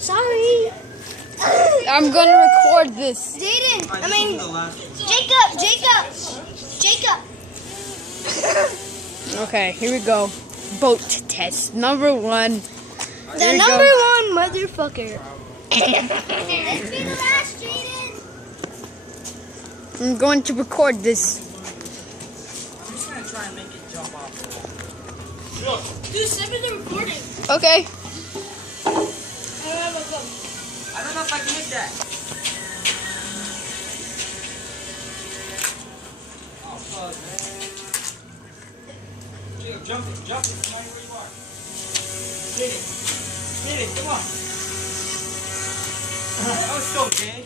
Sorry. I'm gonna record this. Jaden. Jacob. Okay, here we go. Boat test number 1. The number 1 motherfucker. Let's be the last, Jaden. I'm going to record this. I'm just gonna try and make it jump off. Dude, send me the recording. Okay. I don't know if I can hit that. Oh, fuck, man. Jacob, jump it, right where you are. Hit it, come on. That was so gay.